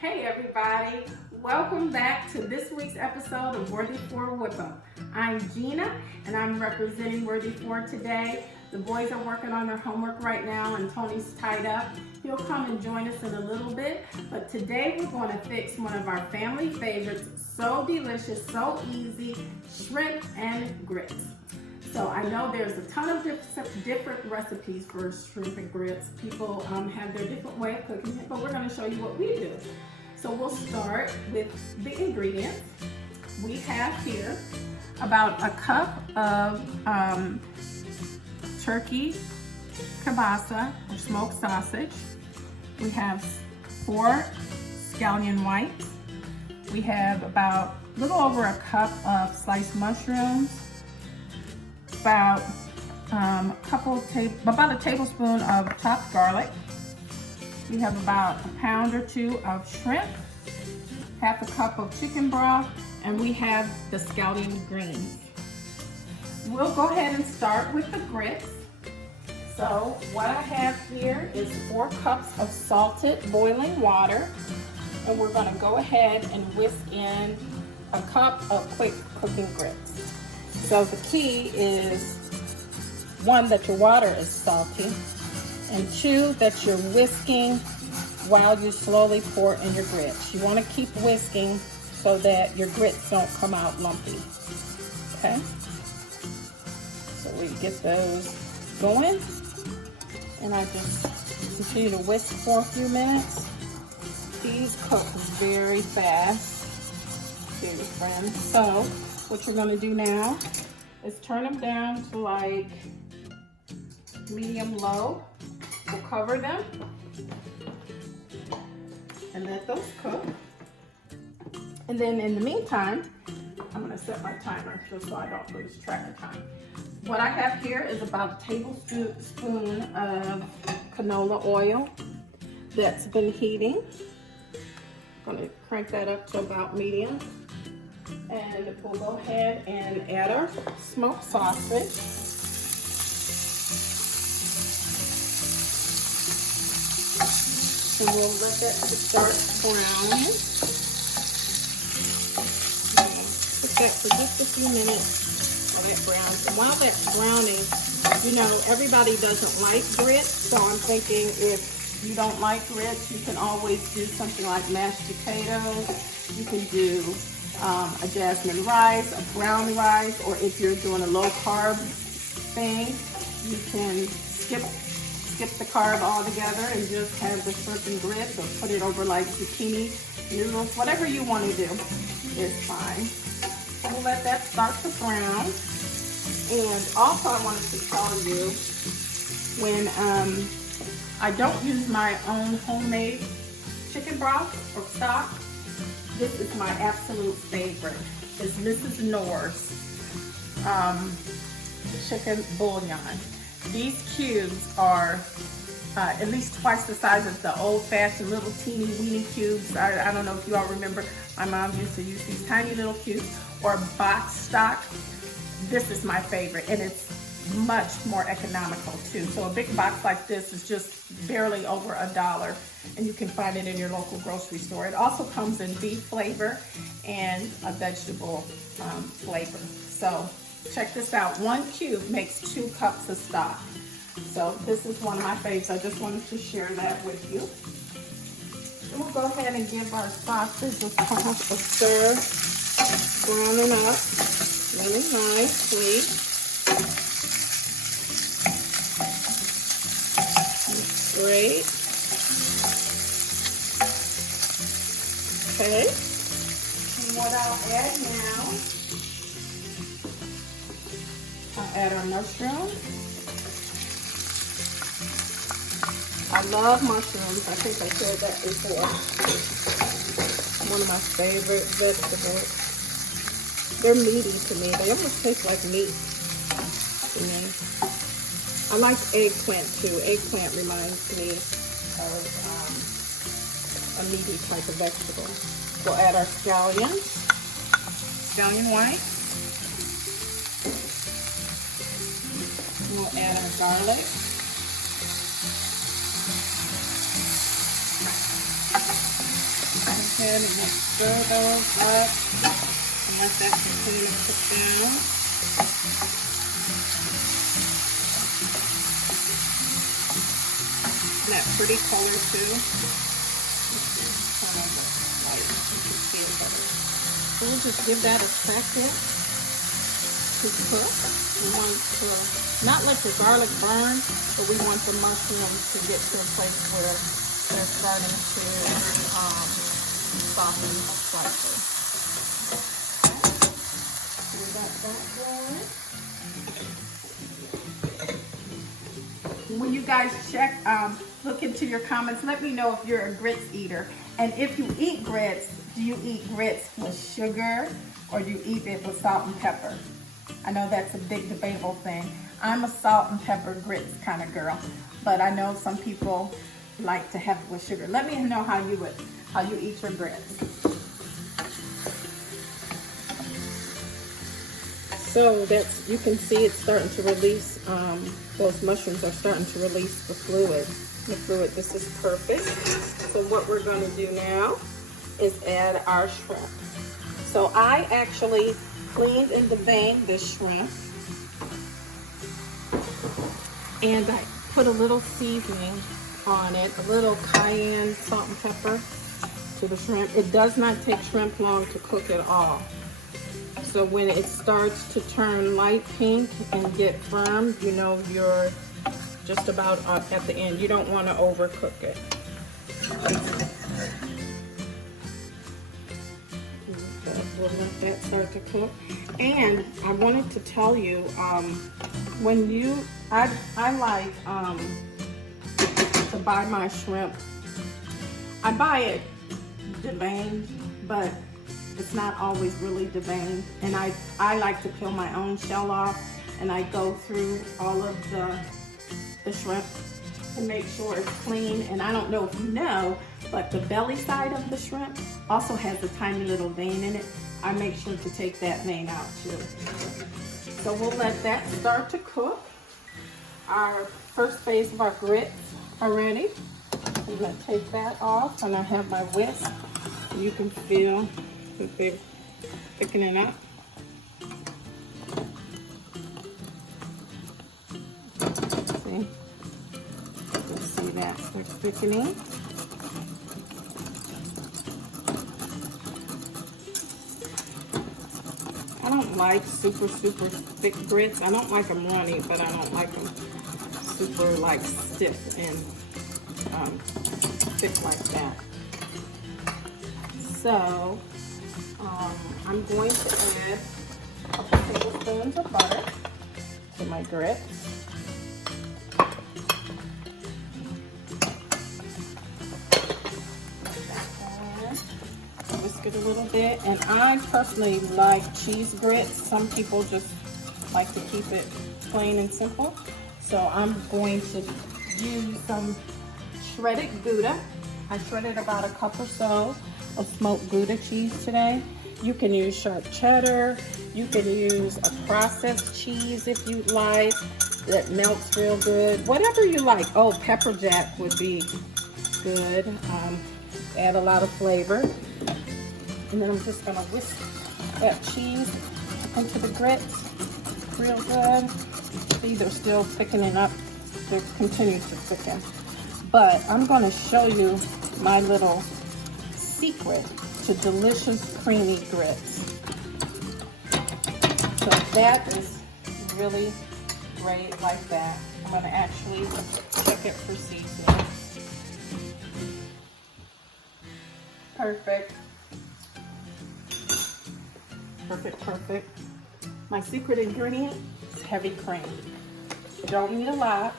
Hey everybody, welcome back to this week's episode of Worthy-4 Whip Up. I'm Gina and I'm representing Worthy-4 today. The boys are working on their homework right now and Tony's tied up. He'll come and join us in a little bit, but today we're going to fix one of our family favorites, so delicious, so easy, shrimp and grits. So I know there's a ton of different recipes for shrimp and grits. People have their different way of cooking it, but we're going to show you what we do. So we'll start with the ingredients. We have here about a cup of turkey kielbasa or smoked sausage. We have 4 scallion whites. We have about a little over a cup of sliced mushrooms. About a tablespoon of chopped garlic. We have about a pound or 2 of shrimp, half a cup of chicken broth, and we have the scallion greens. We'll go ahead and start with the grits. So what I have here is 4 cups of salted boiling water, and we're going to go ahead and whisk in a cup of quick cooking grits. So the key is 1, that your water is salty, and 2, that you're whisking while you slowly pour in your grits. You want to keep whisking so that your grits don't come out lumpy. Okay? So we get those going, and I just continue to whisk for a few minutes. These cook very fast, dear friends. So what you're going to do now is turn them down to like medium-low. We'll cover them and let those cook. And then in the meantime, I'm going to set my timer just so I don't lose track of time. What I have here is about a tablespoon of canola oil that's been heating. I'm going to crank that up to about medium. And we'll go ahead and add our smoked sausage. And we'll let that start browning. Put that for just a few minutes while that browns. And while that's browning, you know, everybody doesn't like grits, so I'm thinking if you don't like grits, you can always do something like mashed potatoes. You can do a jasmine rice, a brown rice, or if you're doing a low carb thing, you can skip the carb altogether and just have the shrimp and grits, or put it over like zucchini noodles. Whatever you want to do is fine. So we'll let that start to brown. And also I wanted to tell you, when I don't use my own homemade chicken broth or stock, this is my absolute favorite. It's Mrs. Knorr's chicken bouillon. These cubes are at least twice the size of the old-fashioned little teeny weeny cubes. I don't know if you all remember, my mom used to use these tiny little cubes, or box stock. This is my favorite, and it's much more economical too. So a big box like this is just barely over $1, and you can find it in your local grocery store. It also comes in beef flavor and a vegetable flavor. So check this out. 1 cube makes 2 cups of stock. So this is one of my favorites. I just wanted to share that with you. And we'll go ahead and give our sausage a stir, browning up really nicely. Great. Okay. And what I'll add now, I'll add our mushrooms. I love mushrooms. I think I said that before. One of my favorite vegetables. They're meaty to me. They almost taste like meat to me. I like eggplant too. Eggplant reminds me of a meaty type of vegetable. We'll add our scallion white. We'll add our garlic. ahead and just stir those up and let that continue to cook down. And that pretty color too. Kind of light, you can see it better. So we'll just give that a second to cook. We want to not let the garlic burn, but we want the mushrooms to get to a place where they're starting to soften slightly. We got that going. When you guys check, look into your comments, let me know if you're a grits eater. And if you eat grits, do you eat grits with sugar or do you eat it with salt and pepper? I know that's a big debatable thing. I'm a salt and pepper grits kind of girl, but I know some people like to have it with sugar. Let me know how you eat your grits. So that's, you can see it's starting to release, those mushrooms are starting to release the fluid. This is perfect. So what we're going to do now is add our shrimp. So I actually cleaned and deveined this shrimp, and I put a little seasoning on it, a little cayenne, salt and pepper to the shrimp. It does not take shrimp long to cook at all. So when it starts to turn light pink and get firm, you know you're just about at the end. You don't want to overcook it. We'll let that start to cook. And I wanted to tell you, when you, I like to buy my shrimp. I buy it deveined, but it's not always really deveined. And I like to peel my own shell off, and I go through all of the shrimp to make sure it's clean. And I don't know if you know, but the belly side of the shrimp also has a tiny little vein in it. I make sure to take that vein out too. So we'll let that start to cook. Our first phase of our grits are ready. I'm gonna take that off, and I have my whisk. You can feel that they're thickening up. See? You see that they're thickening. I don't like super thick grits. I don't like them runny, but I don't like them super like stiff and thick like that. So I'm going to add a couple tablespoons of butter to my grits. Whisk it a little bit, and I personally like cheese grits. Some people just like to keep it plain and simple. So I'm going to use some shredded Gouda. I shredded about a cup or so of smoked Gouda cheese today. You can use sharp cheddar. You can use a processed cheese if you like, that melts real good. Whatever you like. Oh, pepper jack would be good. Add a lot of flavor. And then I'm just gonna whisk that cheese into the grits real good. See, they're still thickening up. They continue to thicken. But I'm gonna show you my little secret to delicious creamy grits. So that is really great like that. I'm gonna actually check it for seasoning. Perfect. Perfect. My secret ingredient is heavy cream. You don't need a lot,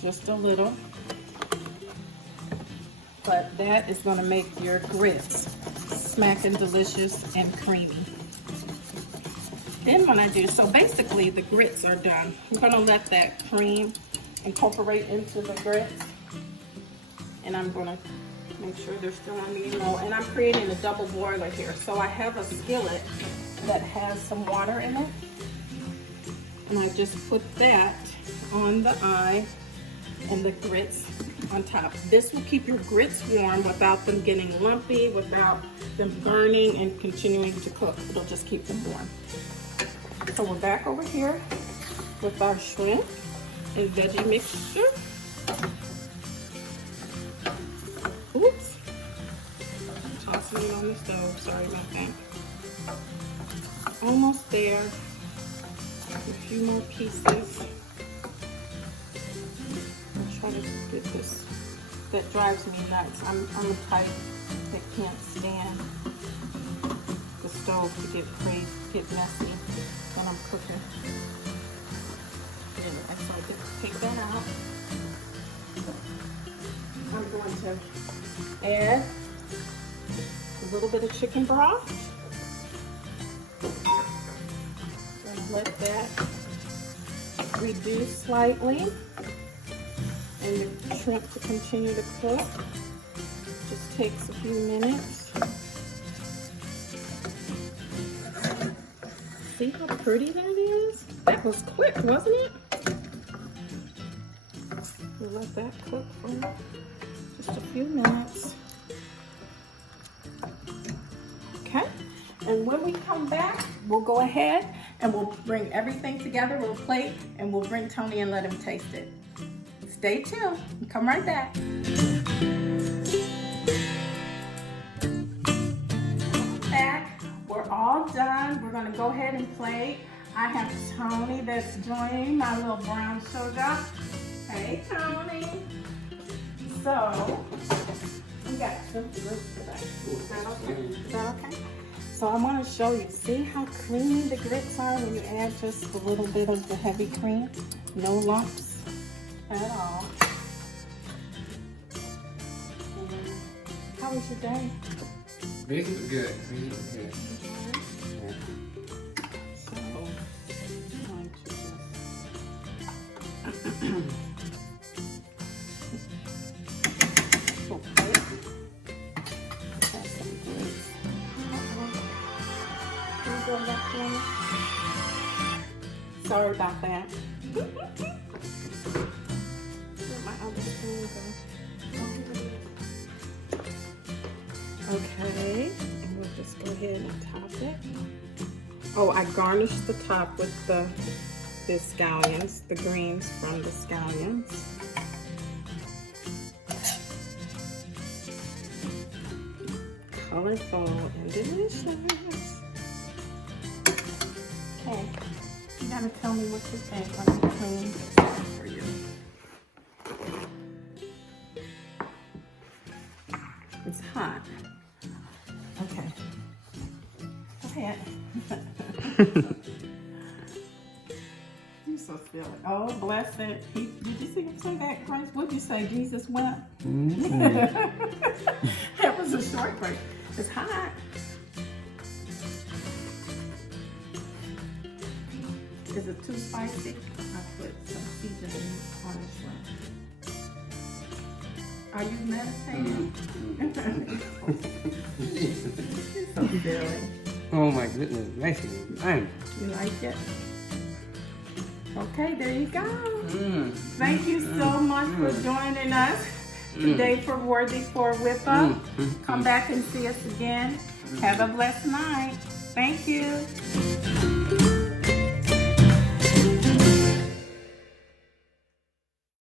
just a little. But that is gonna make your grits smacking delicious and creamy. Then when I do, so basically the grits are done. I'm gonna let that cream incorporate into the grits. And I'm gonna make sure they're still on medium low. And I'm creating a double boiler here. So I have a skillet that has some water in it. And I just put that on the eye, and the grits on top. This will keep your grits warm without them getting lumpy, without them burning and continuing to cook. It'll just keep them warm. So we're back over here with our shrimp and veggie mixture. Oops. I'm tossing it on the stove. Sorry about that. Almost there. A few more pieces. I'll try to get this. That drives me nuts. I'm a type that can't stand the stove to get messy when I'm cooking. And so I just take that out. I'm going to add a little bit of chicken broth. And let that reduce slightly. And the shrimp to continue to cook. Just takes a few minutes. See how pretty that is? That was quick, wasn't it? We'll let that cook for just a few minutes. Okay, and when we come back, we'll go ahead and we'll bring everything together, we'll plate, and we'll bring Tony and let him taste it. Stay tuned, we'll come right back. Back, we're all done. We're gonna go ahead and plate. I have Tony that's joining my little brown sugar. Hey, Tony. So, we got some grits today. Is that okay? Is that okay? So I want to show you. See how creamy the grits are when you add just a little bit of the heavy cream? No lumps at all. And how was your day? Reasonably good. Reasonably good. Yeah. So, I'm going to just... Sorry about that. Where'd my other spoon go? Okay, and we'll just go ahead and top it. Oh, I garnished the top with the scallions, the greens from the scallions. Colorful and delicious. Okay, you gotta tell me what you think when I clean this up for you. It's hot. Okay. Go ahead. You're so silly. Oh, bless it. Did you see him say that, Christ? What did you say? Jesus wept? That was a short break. It's hot. Is it too spicy? I put some seasoning on the shrimp. Are you meditating? You're so silly. Oh my goodness, nice. You like it? Okay, there you go. Thank you so much for joining us today for Worthy-4 Whip Up. Come back and see us again. Have a blessed night. Thank you.